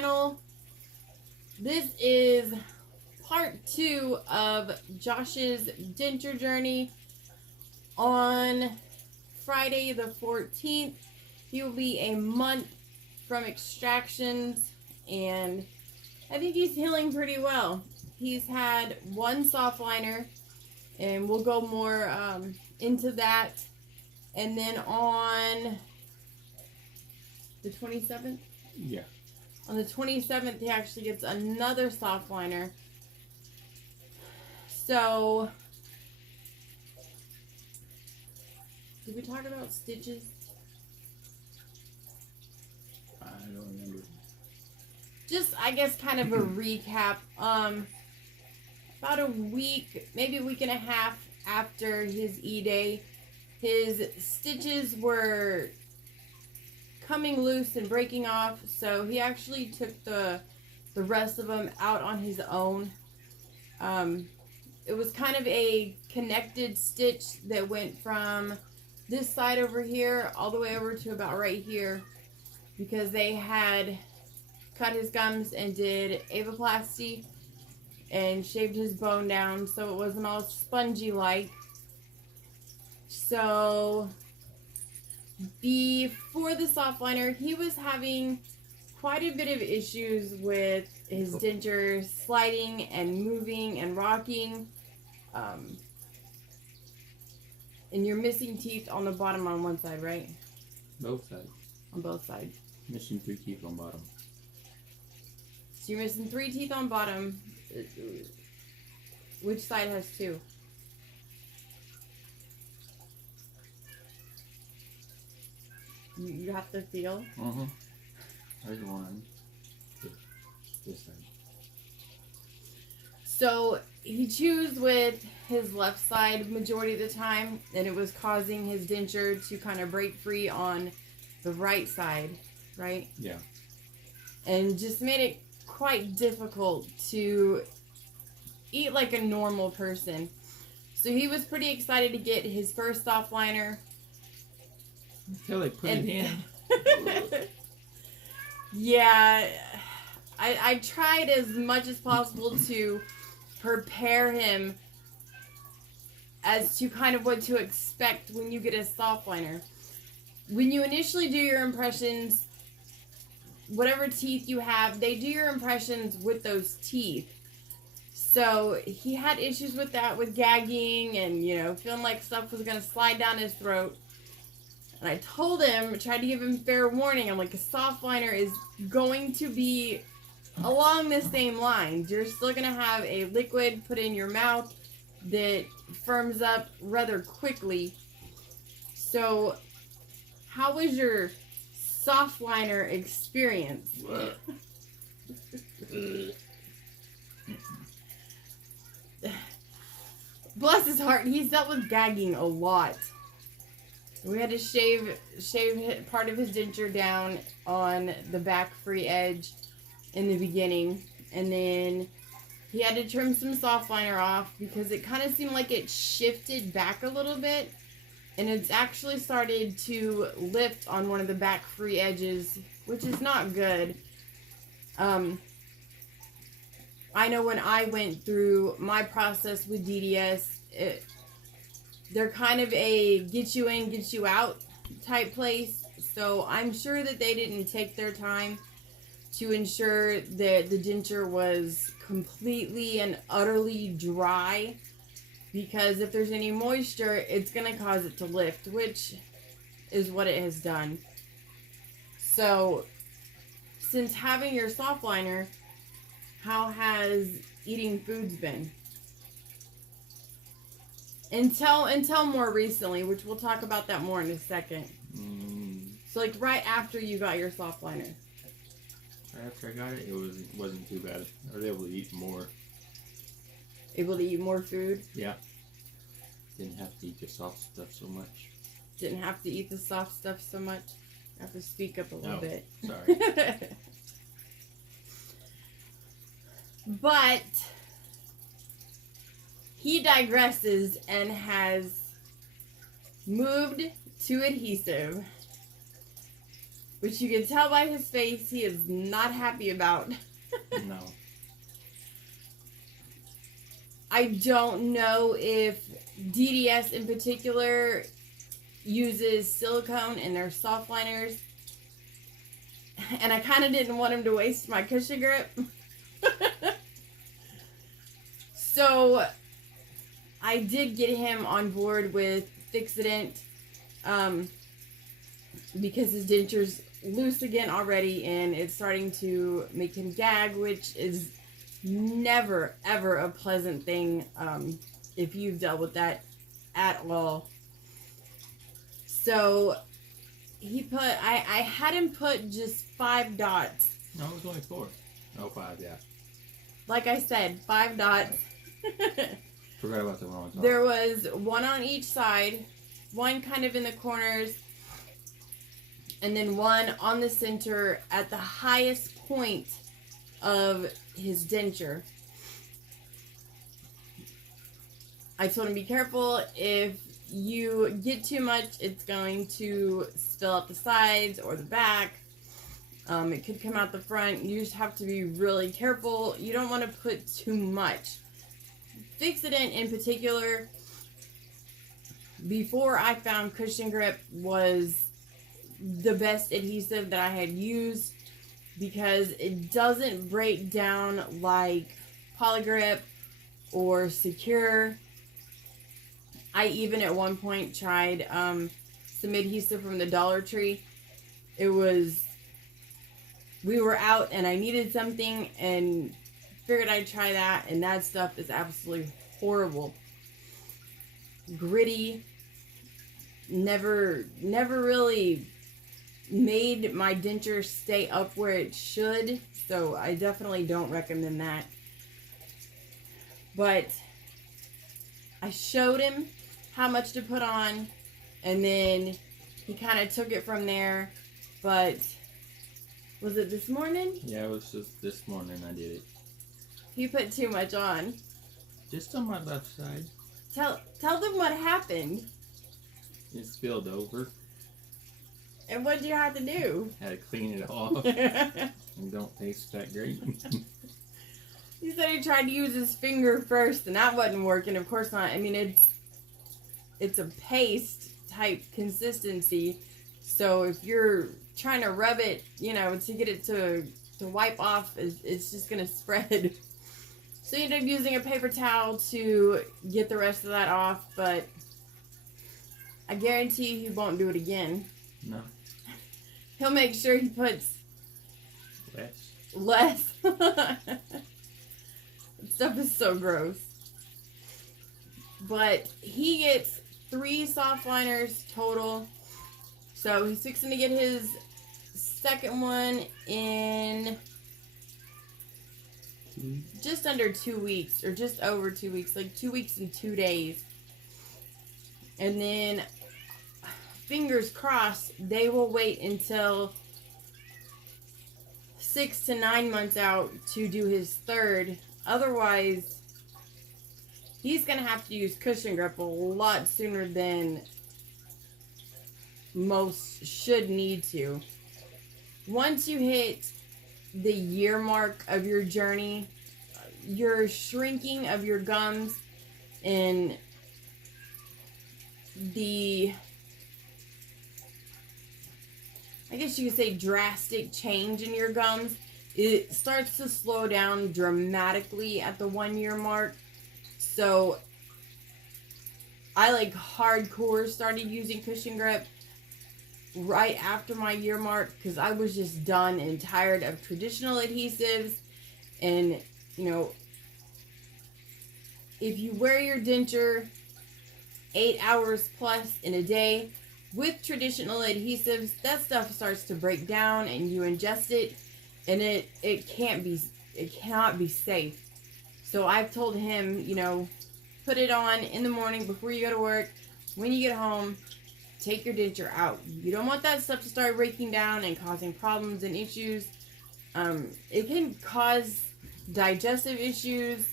channel. This is part 2 of Josh's denture journey. On Friday the 14th, he will be a month from extractions, and I think he's healing pretty well. He's had one softliner, and we'll go more into that. And then on the 27th? Yeah. On the 27th, he actually gets another softliner. So, did we talk about stitches? I don't remember. Just, I guess, kind of a recap. About a week, maybe a week and a half after his E-Day, his stitches were coming loose and breaking off, so he actually took the rest of them out on his own. It was kind of a connected stitch that went from this side over here all the way over to about right here, because they had cut his gums and did avoplasty and shaved his bone down so it wasn't all spongy like. So before the softliner, he was having quite a bit of issues with his denture sliding and moving and rocking. And you're missing teeth on the bottom on one side, right? Both sides. On both sides. Missing 3 teeth on bottom. So you're missing 3 teeth on bottom. Which side has 2? You have to feel. There's one. This side. So he chews with his left side majority of the time, and it was causing his denture to kind of break free on the right side, right? Yeah. And just made it quite difficult to eat like a normal person. So he was pretty excited to get his first softliner. Until they put it in. Yeah, I tried as much as possible to prepare him as to kind of what to expect when you get a softliner. When you initially do your impressions, whatever teeth you have, they do your impressions with those teeth. So he had issues with that, with gagging and, you know, feeling like stuff was going to slide down his throat. And I told him, tried to give him fair warning. I'm like, a softliner is going to be along the same lines. You're still going to have a liquid put in your mouth that firms up rather quickly. So, how was your softliner experience? Bless his heart, he's dealt with gagging a lot. We had to shave part of his denture down on the back free edge in the beginning, and then he had to trim some softliner off because it kind of seemed like it shifted back a little bit, and it's actually started to lift on one of the back free edges, which is not good. I know when I went through my process with DDS, they're kind of a get you in, get you out type place. So I'm sure that they didn't take their time to ensure that the denture was completely and utterly dry. Because if there's any moisture, it's going to cause it to lift, which is what it has done. So, since having your softliner, how has eating foods been? Until more recently, which we'll talk about that more in a second. So like right after you got your softliner. Right after I got it, wasn't too bad. I was able to eat more. Able to eat more food? Yeah. Didn't have to eat the soft stuff so much. Didn't have to eat the soft stuff so much? I have to speak up a little bit. Sorry. But he digresses and has moved to Adhesive. which you can tell by his face he is not happy about. No. I don't know if DDS in particular uses silicone in their soft liners. And I kind of didn't want him to waste my cushion grip. So I did get him on board with Fixident because his denture's loose again already and it's starting to make him gag, which is never ever a pleasant thing if you've dealt with that at all. So he put, I had him put just 5 dots. No, it was only 4. Oh, 5, yeah. Like I said, 5 dots. Forgot about the wrong top. There was 1 on each side, 1 kind of in the corners, and then 1 on the center at the highest point of his denture. I told him be careful. If you get too much, it's going to spill out the sides or the back. It could come out the front. You just have to be really careful. You don't want to put too much. Fixident in particular, before I found Cushion Grip, was the best adhesive that I had used because it doesn't break down like Polygrip or Secure. I even at one point tried some adhesive from the Dollar Tree. It was, we were out and I needed something and figured I'd try that, and that stuff is absolutely horrible. Gritty. Never really made my denture stay up where it should, so I definitely don't recommend that. But I showed him how much to put on, and then he kind of took it from there. But was it this morning? Yeah, it was just this morning I did it. He put too much on. Just on my left side. Tell them what happened. It spilled over. And what did you have to do? Had to clean it off. And don't taste that great. He said he tried to use his finger first, and that wasn't working. Of course not. I mean, it's a paste type consistency. So if you're trying to rub it, you know, to get it to wipe off, it's just going to spread. So you end up using a paper towel to get the rest of that off, but I guarantee you he won't do it again. No. He'll make sure he puts less. Stuff is so gross. But he gets 3 soft liners total. So he's fixing to get his second one in just under 2 weeks, or just over 2 weeks, like 2 weeks and 2 days. And then, fingers crossed, they will wait until 6 to 9 months out to do his third. Otherwise, he's going to have to use Cushion Grip a lot sooner than most should need to. Once you hit the year mark of your journey, your shrinking of your gums and the, I guess you could say, drastic change in your gums, it starts to slow down dramatically at the 1 year mark. So I like hardcore started using Cushion Grip right after my year mark because I was just done and tired of traditional adhesives. And you know, if you wear your denture 8 hours plus in a day with traditional adhesives, that stuff starts to break down and you ingest it, and it cannot be safe. So I've told him, you know, put it on in the morning before you go to work. When you get home, take your denture out. You don't want that stuff to start breaking down and causing problems and issues. It can cause digestive issues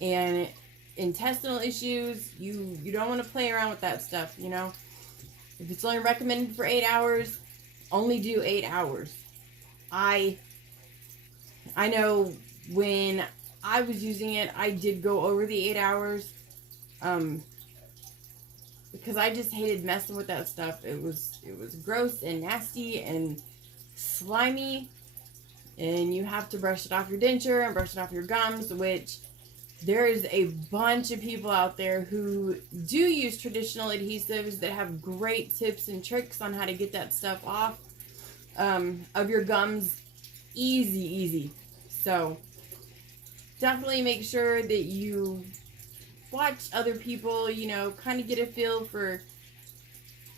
and intestinal issues. You don't want to play around with that stuff, you know. If it's only recommended for 8 hours, only do 8 hours. I know when I was using it, I did go over the 8 hours. Because I just hated messing with that stuff. It was gross and nasty and slimy. And you have to brush it off your denture and brush it off your gums, which there is a bunch of people out there who do use traditional adhesives that have great tips and tricks on how to get that stuff off of your gums easy. So definitely make sure that you watch other people, you know, kind of get a feel for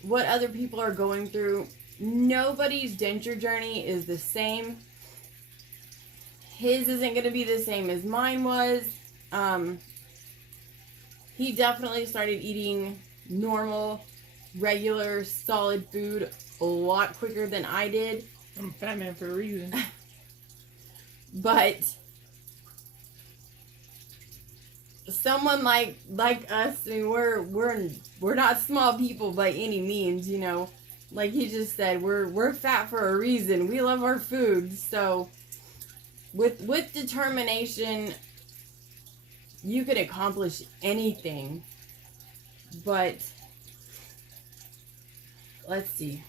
what other people are going through. Nobody's denture journey is the same. His isn't going to be the same as mine was. He definitely started eating normal, regular, solid food a lot quicker than I did. I'm a fat man for a reason. But someone like us, I mean, we're not small people by any means, you know. Like he just said, we're fat for a reason. We love our food, so with determination, you can accomplish anything. But let's see.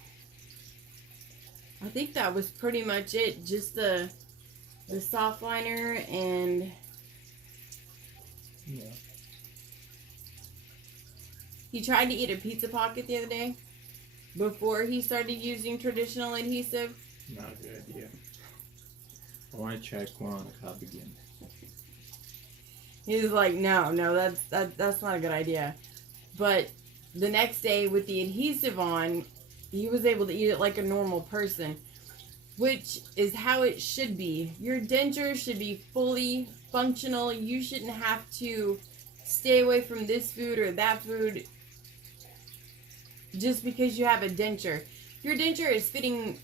I think that was pretty much it. Just the Softliner and yeah. He tried to eat a pizza pocket the other day before he started using traditional adhesive. Not a good idea. I want to try corn on the cob again. He was like, no, that's not a good idea. But the next day with the adhesive on, he was able to eat it like a normal person, which is how it should be. Your denture should be fully functional. You shouldn't have to stay away from this food or that food just because you have a denture. If your denture is fitting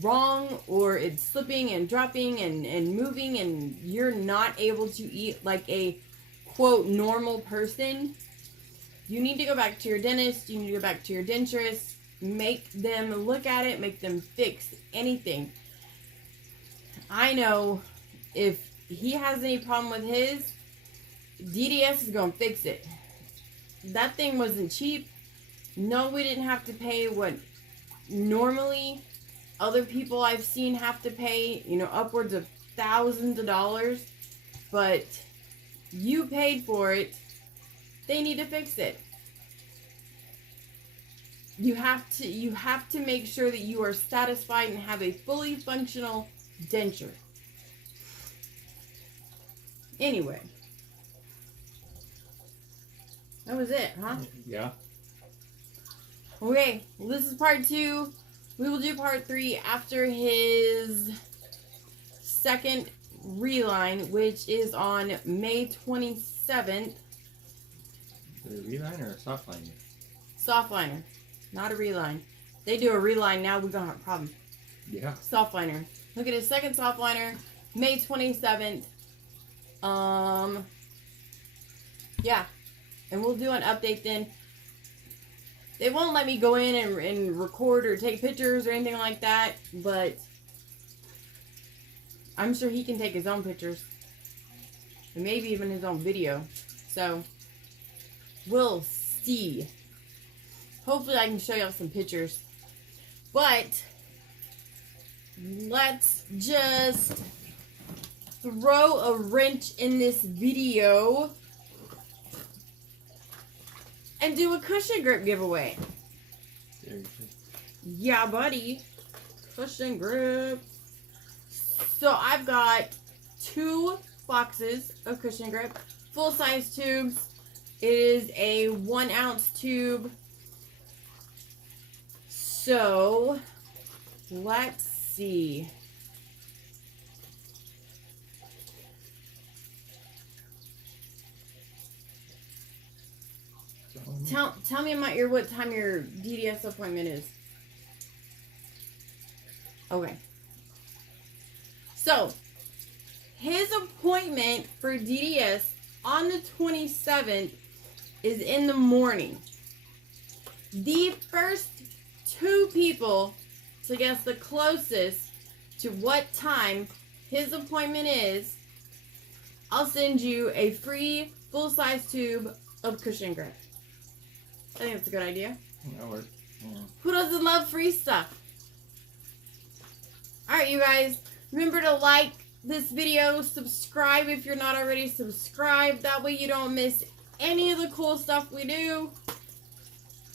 wrong or it's slipping and dropping and moving and you're not able to eat like a quote normal person, you need to go back to your dentist, you need to go back to your denturist, make them look at it, make them fix anything. I know if he has any problem with his, DDS is going to fix it. That thing wasn't cheap. No, we didn't have to pay what normally other people I've seen have to pay, you know, upwards of thousands of dollars. But you paid for it. They need to fix it. You have to make sure that you are satisfied and have a fully functional denture. Anyway. That was it, huh? Yeah. Okay, well, this is part 2. We will do part 3 after his second reline, which is on May 27th. Is it a reline or a Softliner? Softliner, not a reline. They do a reline now, we're going to have a problem. Yeah. Softliner. Look at his second Softliner, May 27th. Yeah. And we'll do an update then. They won't let me go in and record or take pictures or anything like that, but I'm sure he can take his own pictures. And maybe even his own video. So, we'll see. Hopefully I can show y'all some pictures. But, let's just throw a wrench in this video and do a cushion grip giveaway. Seriously. Yeah, buddy. Cushion grip. So I've got 2 boxes of cushion grip. Full-size tubes. It is a 1-ounce tube. So, let's see. Tell me about what time your DDS appointment is. Okay. So, his appointment for DDS on the 27th is in the morning. The first 2 people to guess the closest to what time his appointment is, I'll send you a free full-size tube of cushion grip. I think that's a good idea. That works. Yeah. Who doesn't love free stuff? Alright, you guys. Remember to like this video. Subscribe if you're not already subscribed. That way you don't miss any of the cool stuff we do.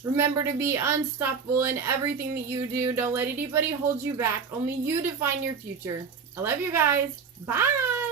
Remember to be unstoppable in everything that you do. Don't let anybody hold you back. Only you define your future. I love you guys. Bye.